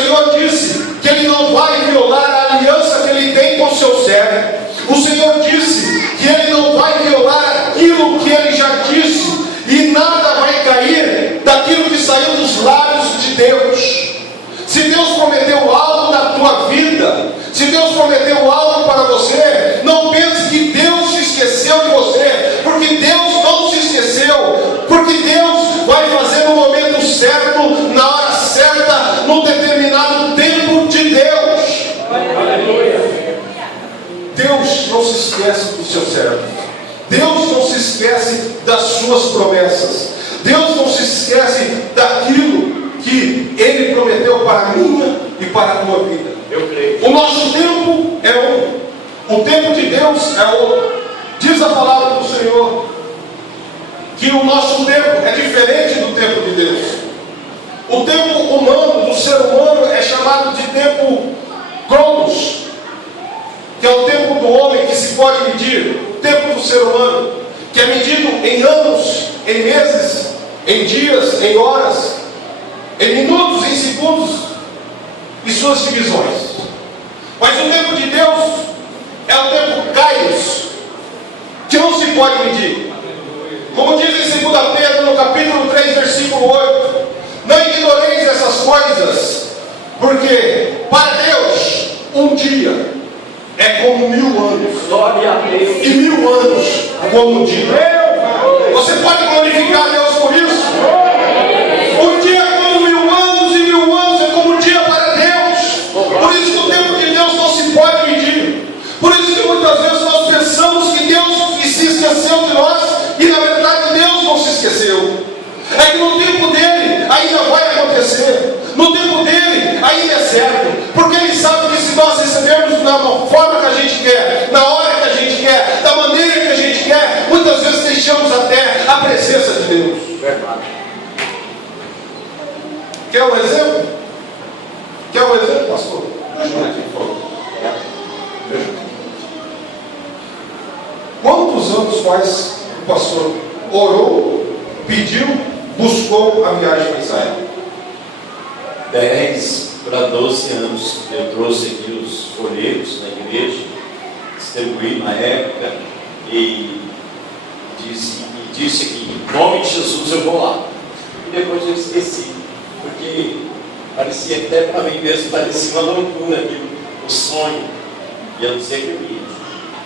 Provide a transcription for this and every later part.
Senhor disse que Ele não vai violar a aliança que Ele tem com o seu servo. O Senhor disse que Ele não vai violar aquilo que Ele já disse, e nada vai cair daquilo que saiu dos lábios de Deus. Se Deus prometeu algo na tua vida, se Deus prometeu algo para você, não pense que Deus se esqueceu de você, porque Deus não se esqueceu, porque Deus vai fazer no momento certo, na hora certa, num determinado tempo de Deus. Aleluia. Deus não se esquece do seu servo. Deus não se esquece das suas promessas. Deus não se esquece daquilo que Ele prometeu para a minha e para a tua vida. Eu creio. O nosso tempo é um, o tempo de Deus é outro. Diz a palavra do Senhor que o nosso tempo é diferente do tempo de Deus. O tempo humano, do ser humano, é chamado de tempo Cronos, que é o tempo do homem que se pode medir. O tempo do ser humano, que é medido em anos, em meses, em dias, em horas, em minutos, em segundos e suas divisões. Mas o tempo de Deus é o tempo Kairos, que não se pode medir. Como diz em 2 Pedro, no capítulo 3, versículo 8: não ignoreis essas coisas, porque para Deus um dia é como 1000 anos, Glória a Deus. e 1000 anos como um dia. Você pode glorificar a Deus por isso? Um dia é como 1000 anos, e 1000 anos é como um dia para Deus. Por isso que o tempo de Deus não se pode medir. Por isso que muitas vezes nós pensamos que Deus se esqueceu de nós, e na verdade Deus não se esqueceu. É que no tempo dele ainda vai acontecer, no tempo dele ainda é certo, porque Ele sabe que se nós recebermos da forma que a gente quer, na hora que a gente quer, da maneira que a gente quer, muitas vezes deixamos até a presença de Deus. Verdade. Quer um exemplo? Quer um exemplo, pastor? Ajuda aqui, por favor. Quantos anos faz o pastor orou, pediu, buscou a viagem para Israel? 10 para 12 anos. Eu trouxe aqui os folhetos na igreja, distribuí na época e disse aqui: em nome de Jesus eu vou lá. E depois eu esqueci, porque parecia até para mim mesmo, parecia uma loucura aquilo, o sonho. E eu dizia que eu ia.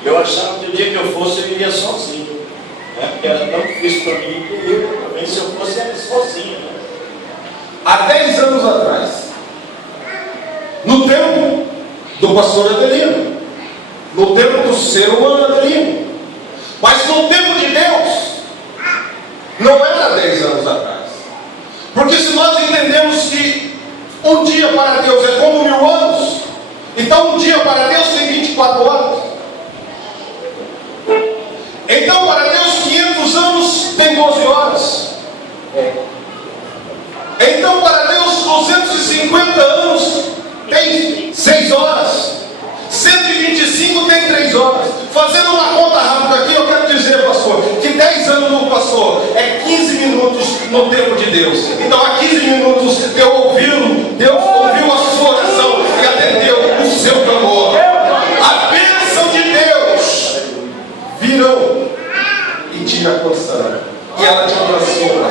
Eu achava que o dia que eu fosse eu iria sozinho, né? Porque era tão difícil para mim que eu também, se eu fosse, era sozinho, né? Há 10 anos atrás, no tempo do pastor Adelino, no tempo do ser humano Adelino, mas no tempo de Deus, não era 10 anos atrás. Porque se nós entendemos que um dia para Deus é como 1000 anos, então um dia para Deus tem 24 horas. Então para Deus 500 anos tem 12 horas. Então para Deus 250 anos tem 6 horas. 125 tem 3 horas. Fazendo uma conta rápida aqui, eu quero dizer, pastor, que 10 anos no pastor é 15 minutos no tempo de Deus. Então há 15 minutos Deus ouviu a sua oração e atendeu o seu clamor. A bênção de Deus virão e te alcançarão, e ela te alcançou.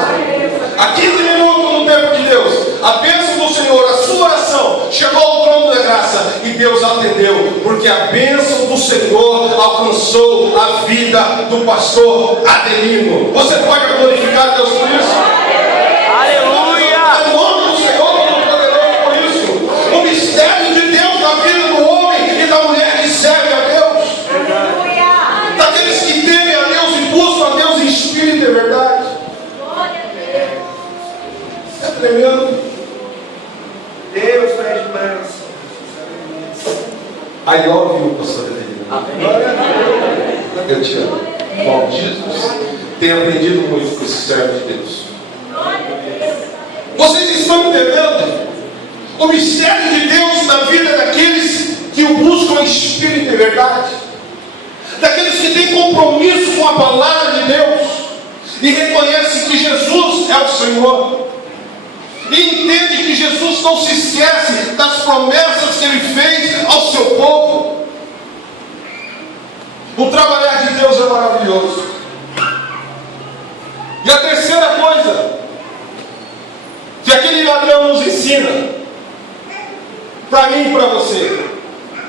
Há 15 minutos no tempo de Deus, a bênção do Senhor, a sua oração chegou ao trono da graça e Deus atendeu, porque a bênção do Senhor alcançou a vida do pastor Adelino. Você pode glorificar Deus por isso? Aleluia! O nome do Senhor é poderoso por isso. O mistério de Deus na vida do homem e da mulher que serve a Deus, daqueles que temem a Deus e buscam a Deus em espírito e verdade. É tremendo. Deus é demais. I love you, pastor Adelino. Eu te amo. Bom, Jesus tem aprendido muito com esse servo de Deus. Vocês estão entendendo o mistério de Deus na vida daqueles que o buscam em espírito e verdade, daqueles que têm compromisso com a palavra de Deus e reconhecem que Jesus é o Senhor. e entende que Jesus não se esquece das promessas que Ele fez ao seu povo. O trabalhar de Deus é maravilhoso. E a terceira coisa que aquele ladrão nos ensina, para mim e para você,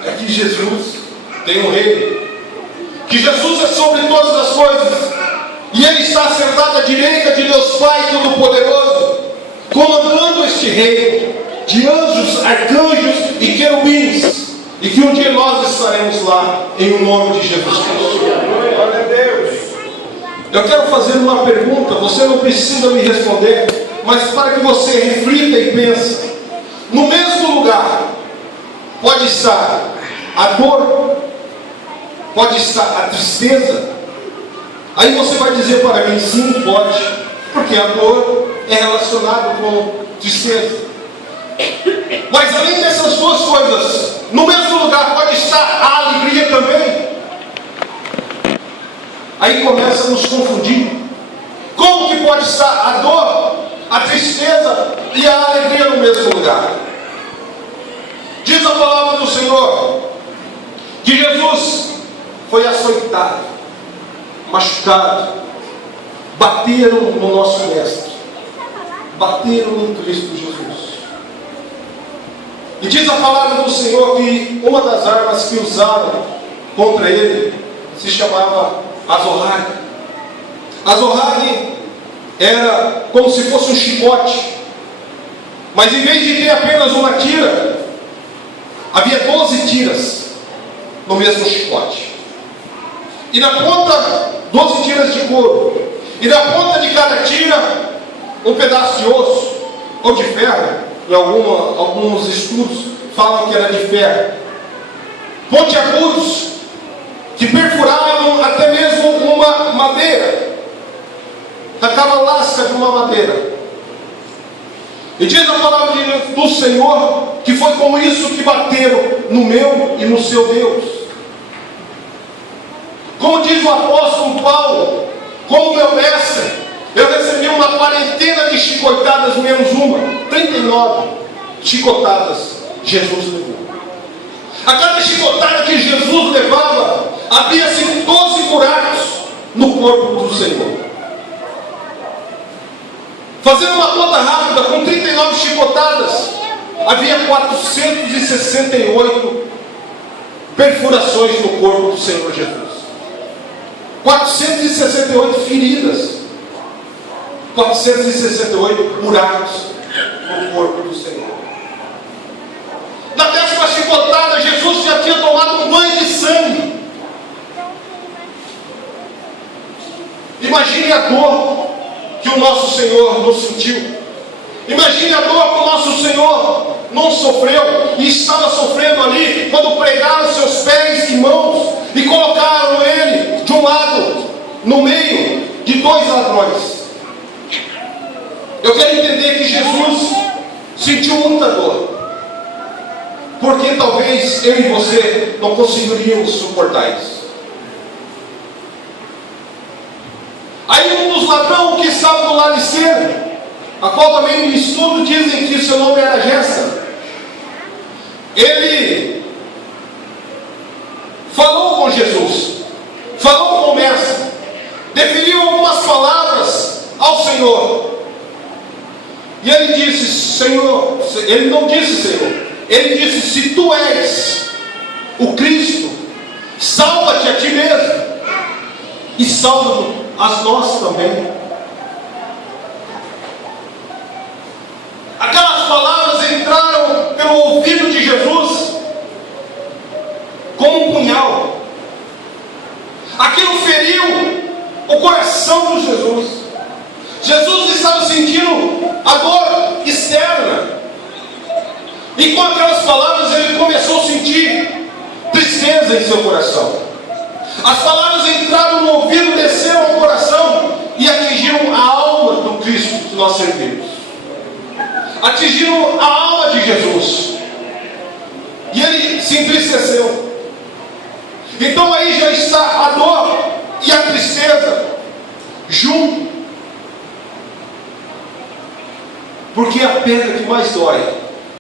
é que Jesus tem um reino, que Jesus é sobre todas as coisas, e Ele está sentado à direita de Deus Pai Todo-Poderoso, comandando este reino de anjos, arcanjos e querubins, e que um dia nós estaremos lá em o nome de Jesus Cristo. Glória a Deus. Eu quero fazer uma pergunta, você não precisa me responder, mas para que você reflita e pense. No mesmo lugar pode estar a dor, pode estar a tristeza. Aí você vai dizer para mim, sim, pode, porque a dor é relacionada com tristeza. Mas além dessas duas coisas, no mesmo lugar pode estar a alegria também. Aí começa a nos confundir. Como que pode estar a dor, a tristeza e a alegria no mesmo lugar? Diz a palavra do Senhor que Jesus foi açoitado, machucado, bateram no nosso mestre, bateram em Cristo Jesus. E diz a palavra do Senhor que uma das armas que usaram contra ele se chamava azorrague. Azorrague era como se fosse um chicote, mas em vez de ter apenas uma tira, havia 12 tiras no mesmo chicote. E na ponta, 12 tiras de couro. E na ponta de cada tira, um pedaço de osso ou de ferro. Em alguns estudos falam que era de ferro. Pontiagudos que perfuravam até mesmo uma madeira, aquela lasca de uma madeira. E diz a palavra do Senhor que foi com isso que bateram no meu e no seu Deus. Como diz o apóstolo Paulo, como meu mestre, eu recebi uma quarentena de chicotadas menos uma, 39 chicotadas Jesus levou. A cada chicotada que Jesus levava, havia-se 12 buracos no corpo do Senhor. Fazendo uma conta rápida, com 39 chicotadas, havia 468 perfurações no corpo do Senhor Jesus. 468 feridas. 468 buracos no corpo do Senhor. Na 10ª chicotada, Jesus já tinha tomado um banho de sangue. Imagine a dor que o nosso Senhor não sentiu. Imagine a dor que o nosso Senhor não sofreu e estava sofrendo ali quando pregaram seus pés e mãos e colocaram ele de um lado no meio de 2 ladrões. Eu quero entender que Jesus sentiu muita dor, porque talvez eu e você não conseguiríamos suportar isso. Aí um dos ladrões que estava do lado esquerdo, a qual também no estudo dizem que seu nome era Gessa, ele falou com Jesus, falou com o mestre, deferiu algumas palavras ao Senhor. E ele disse, Senhor, ele não disse Senhor, ele disse, se tu és o Cristo, salva-te a ti mesmo, e salva as nós também. Aquelas palavras entraram pelo ouvido de Jesus como um punhal. Aquilo feriu o coração de Jesus. Jesus estava sentindo a dor externa, e com aquelas palavras ele começou a sentir tristeza em seu coração. As palavras entraram no ouvido, desceram ao coração e atingiram a alma do Cristo que nós servimos, atingiram a alma de Jesus, e ele se entristeceu. Então aí já está a dor e a tristeza junto. Porque é a pedra que mais dói.